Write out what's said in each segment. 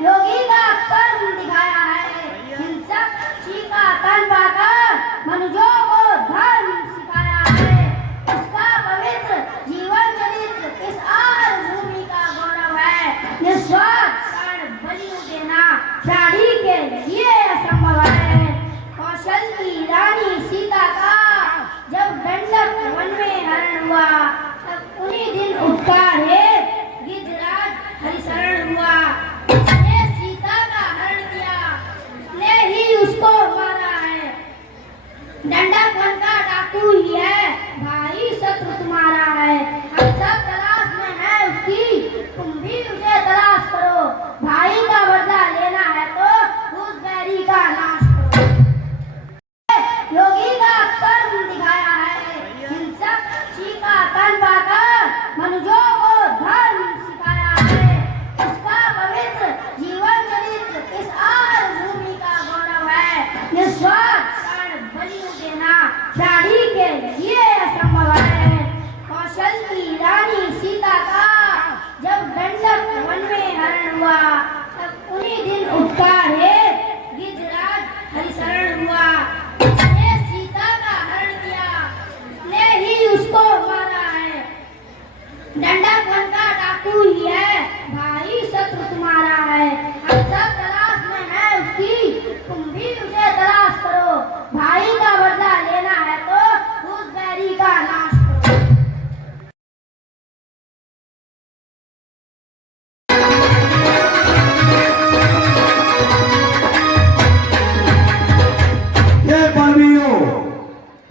योगी का कर्म दिखाया है। हिंसक चीका तन पाकर मनुष्यों को धर्म सिखाया है। इसका पवित्र जीवन चरित्र इस आर भूमि का गौरव है। निस्वार्थ प्राण बलि देना प्राणी के लिए असंभव है। कौशल की रानी सीता का जब दंडक वन में हरण हुआ, तब उन्हीं दिन उपकार है गिरिराज हरिशरण हुआ। उसने सीता का हरण किया, उसने ही उसको मारा है। दंडक वन का डाकू ही है, भाई शत्रु तुम्हारा है। हम सब तलाश में है उसकी, तुम भी उसे तलाश करो। भाई का बदला लेना है तो उस बैरी का नाश करो। योगी का कर्म दिखाया है। हिंसक चीका तन पाकर मनुष्यों को धर्म सिखाया है। इसका पवित्र जीवन चरित्र इस आर भूमि का गौरव है। निस्वार्थ प्राण बलि देना प्राणी के लिए असंभव है। कौशल की रानी सीता का जब दंडक वन में हरण हुआ, तब उन्हीं दिन उपकार है गिरिराज हरिशरण हुआ। उसने सीता का हरण किया, उसने ही उसको मारा है। दंडक वन का डाकू ही है, भाई शत्रु तुम्हारा है। हम सब तलाश में है उसकी, तुम भी उसे तलाश करो। भाई का बदला लेना है तो उस बैरी का नाश करो।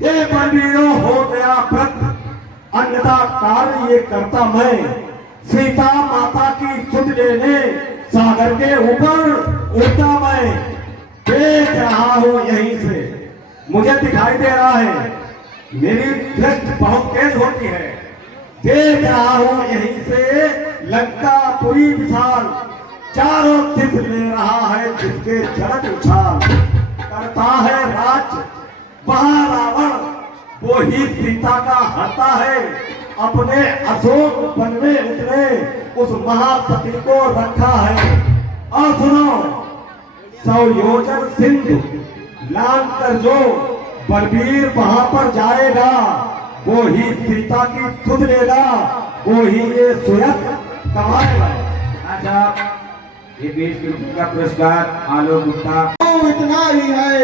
ये बलवीरों हो गया व्रत, अन्यथा कार्य ये करता मैं। सीता माता की सुध लेने सागर के ऊपर उड़ता मैं। देख रहा हूं यहीं से, मुझे दिखाई दे रहा है, मेरी दृष्टि बहुत तेज होती है। देख रहा हूं यहीं से लंका पूरी विशाल, चारों दिख ले रहा है जिसके जलद उछाल। करता है राज वहां रावण, वो ही सीता का हरता है। अपने अशोक वन में उसने उस महासती को रखा है। और सुनो, 100 योजन सिंधु लांग कर जो बलवीर वहां पर जाएगा, वो ही सीता की सुध लेगा, वो ही ये सुयस कमाएगा। अच्छा, ये 20 रुपये का पुरस्कार आलोक गुप्ता। इतना ही है,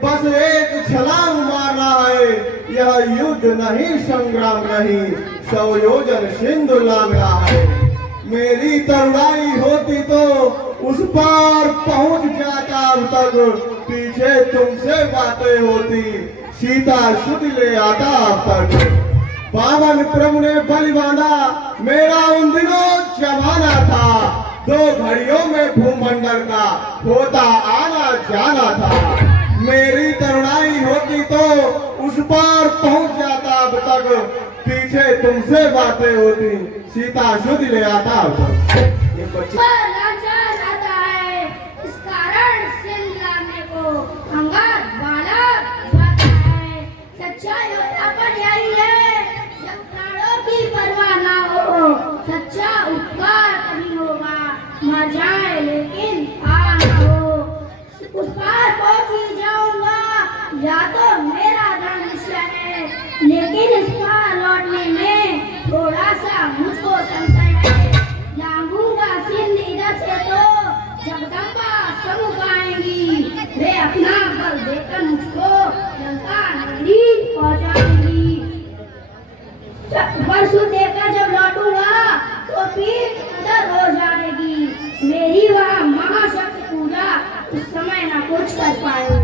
बस एक छलांग मारना है। यह युद्ध नहीं, संग्राम नहीं, 100 योजन सिंधु लांघना है। मेरी तरुणाई होती तो उस पार पहुंच जाता अब तक। पीछे तुमसे बातें होती, सीता सुध ले आता अब तक। पावन प्रभु ने बलि बांधा, मेरा उन दिनों जमाना था। 2 घड़ियों में भूमंडल का होता आना जाना था। मेरी तरुणाई होती तो उस पार पहुंच जाता अब तक। पीछे तुमसे बातें होती, सीता सुध ले आता अब तक। ये बच्चे आता है, इस कारण सिंध लाने को अंगार बाला जाता है। सच्चा योद्धापन यही है, जब प्राणों की परवाह ना हो। सच्चा उपकार कभी होगा, मर जाए लेकिन पार ना हो। उस पार पहुंच ही जाऊंगा, या तो मेरा दृढ़ निश्चय है, लेकिन इस पार लौटने में थोड़ा सा मुझको संशय है। लांघूंगा सिंध इधर से तो जगदम्बा सम्मुख आएंगी। वे अपना बल देकर मुझको लंका नगरी पहुंचाएंगी। परसों देकर जब लौटूंगा तो पीठ उधर हो जाएगी। मेरी वह महाशक्ति पूजा उस समय न कुछ कर पाएंगे।